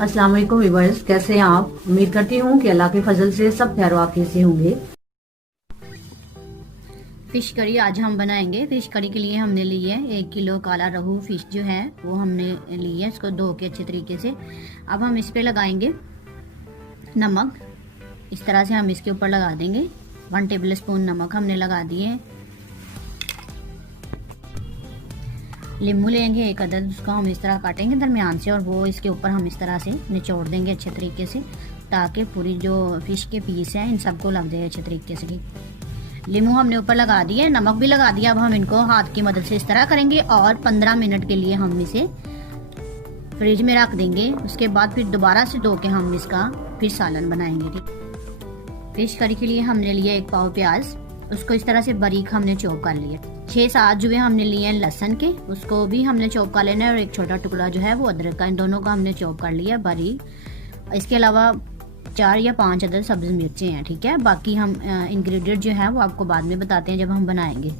अस्सलाम वालेकुम व्यूअर्स, कैसे हैं आप। उम्मीद करती हूँ कि अल्लाह के फजल से सब खैर वाफियत से होंगे। फ़िश करी आज हम बनाएंगे। फ़िश करी के लिए हमने ली है 1 किलो काला रोहू फ़िश जो है वो हमने ली है। इसको धो के अच्छे तरीके से अब हम इस पे लगाएंगे नमक। इस तरह से हम इसके ऊपर लगा देंगे। 1 टेबल स्पून नमक हमने लगा दिए। नींबू लेंगे 1 अदद, उसको हम इस तरह काटेंगे दरमियान से और वो इसके ऊपर हम इस तरह से निचोड़ देंगे अच्छे तरीके से, ताकि पूरी जो फ़िश के पीस हैं इन सबको लग जाए अच्छे तरीके से। नींबू हमने ऊपर लगा दिए, नमक भी लगा दिया। अब हम इनको हाथ की मदद से इस तरह करेंगे और 15 मिनट के लिए हम इसे फ्रिज में रख देंगे। उसके बाद फिर दोबारा से धो के हम इसका फिर सालन बनाएंगे। ठीक, फिश करी के लिए हमने लिया 1 पाव प्याज, उसको इस तरह से बारीक हमने चॉप कर लिया। 6-7 जुए हमने लिए हैं लहसुन के, उसको भी हमने चॉप कर लेना है। और 1 छोटा टुकड़ा जो है वो अदरक का, इन दोनों का हमने चॉप कर लिया बारीक। इसके अलावा 4 या 5 अदद सब्ज़ मिर्चें हैं। ठीक है, बाकी हम इंग्रेडिएंट जो है वो आपको बाद में बताते हैं जब हम बनाएंगे।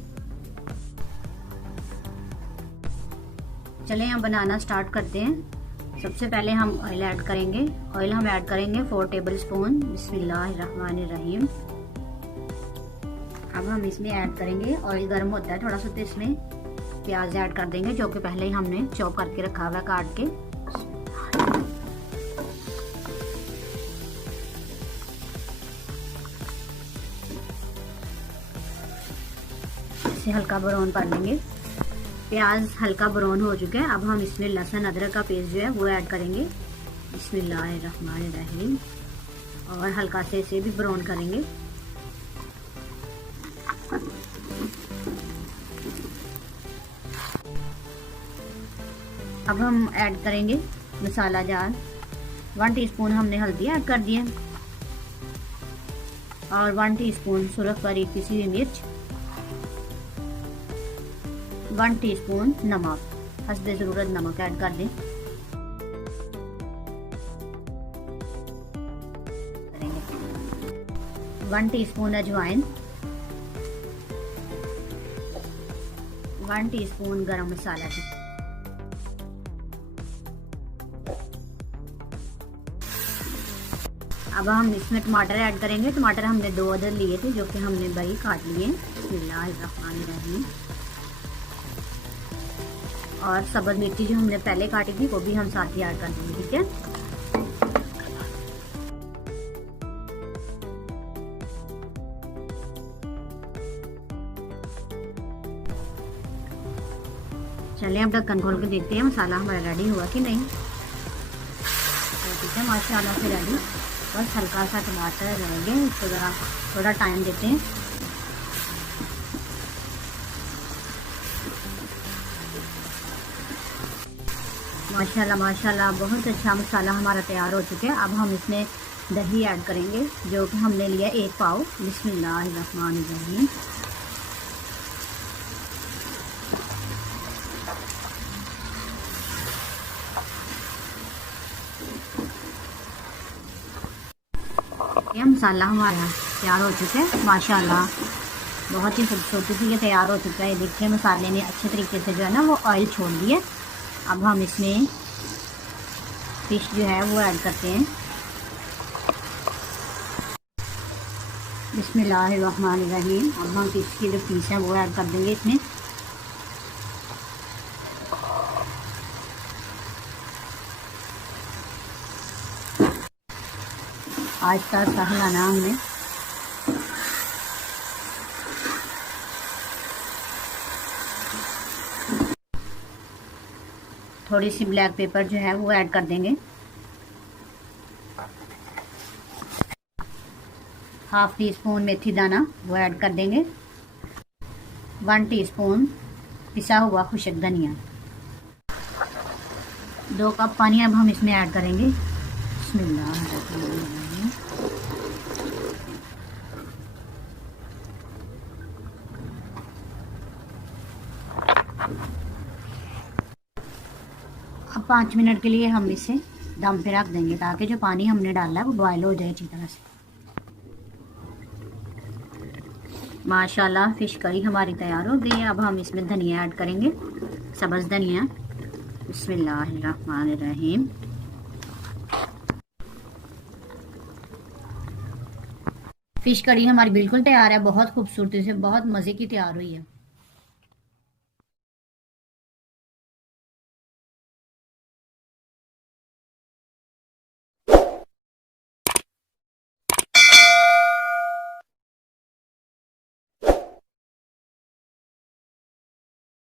चलें हम बनाना स्टार्ट करते हैं। सबसे पहले हम ऑयल ऐड करेंगे। ऑयल हम ऐड करेंगे 4 टेबल स्पून। बिस्मिल्लाहिर्रहमानिर्रहीम। अब हम इसमें ऐड करेंगे, ऑयल गर्म होता है थोड़ा सा तो इसमें प्याज ऐड कर देंगे जो कि पहले ही हमने चॉप करके रखा हुआ है काट के। इसे हल्का ब्राउन कर लेंगे। प्याज हल्का ब्राउन हो चुका है। अब हम इसमें लहसुन अदरक का पेस्ट जो है वो ऐड करेंगे। बिस्मिल्लाहिर्रहमानिर्रहीम। और हल्का से इसे भी ब्राउन करेंगे। अब हम ऐड करेंगे मसाला जार। 1 टीस्पून हमने हल्दी ऐड कर दिया और 1 टीस्पून सुरख बारीक पिसी हुई मिर्च, 1 टीस्पून नमक, हस्बे ज़रूरत नमक ऐड कर दें। 1 टीस्पून अजवाइन, 1 टीस्पून गरम मसाला। अब हम इसमें टमाटर ऐड करेंगे। टमाटर हमने 2 अदद लिए थे जो कि हमने बारीक काट लिए। बिस्मिल्लाहिर्रहमानिर्रहीम। और सब्ज़ मिर्ची जो हमने पहले काटी थी वो भी हम साथ ही ऐड कर देंगे। ठीक है, चलिए अब ढक्कन खोल के देखते हैं मसाला हमारा रेडी हुआ कि नहीं। तो ठीक है, माशाल्लाह से रेडी। बस हल्का सा टमाटर रहेंगे, इसको ज़रा थोड़ा टाइम देते हैं। माशाल्लाह माशाल्लाह बहुत अच्छा मसाला हमारा तैयार हो चुका है। अब हम इसमें दही ऐड करेंगे जो कि हमने लिया 1 पाव। बिस्मिल्लाहिर्रहमानिर्रहीम। ये मसाला हमारा तैयार हो चुका है। माशाल्लाह बहुत ही खूबसूरती से ये तैयार हो चुका है। देखिए मसाले ने अच्छे तरीके से जो है ना वो ऑयल छोड़ दिया। अब हम इसमें फिश जो है वो ऐड करते हैं। बिस्मिल्लाहिर्रहमानिर्रहीम। अब हम फिश की जो पीस है वो ऐड कर देंगे इसमें। आहिस्ता आहिस्ता हिलाना हमने। थोड़ी सी ब्लैक पेपर जो है वो ऐड कर देंगे। 1/2 टीस्पून मेथी दाना वो ऐड कर देंगे। 1 टीस्पून पिसा हुआ खुशक धनिया। 2 कप पानी अब हम इसमें ऐड करेंगे। बिस्मिल्लाह। अब 5 मिनट के लिए हम इसे दम पे रख देंगे ताकि जो पानी हमने डाला है वो बॉयल हो जाए अच्छी तरह से। माशाल्लाह फिश करी हमारी तैयार हो गई है। अब हम इसमें धनिया ऐड करेंगे। सब्ज़ धनिया। बिस्मिल्लाहिर्रहमानिर्रहीम। फिश कड़ी हमारी बिल्कुल तैयार है, बहुत खूबसूरती से, बहुत मज़े की तैयार हुई है।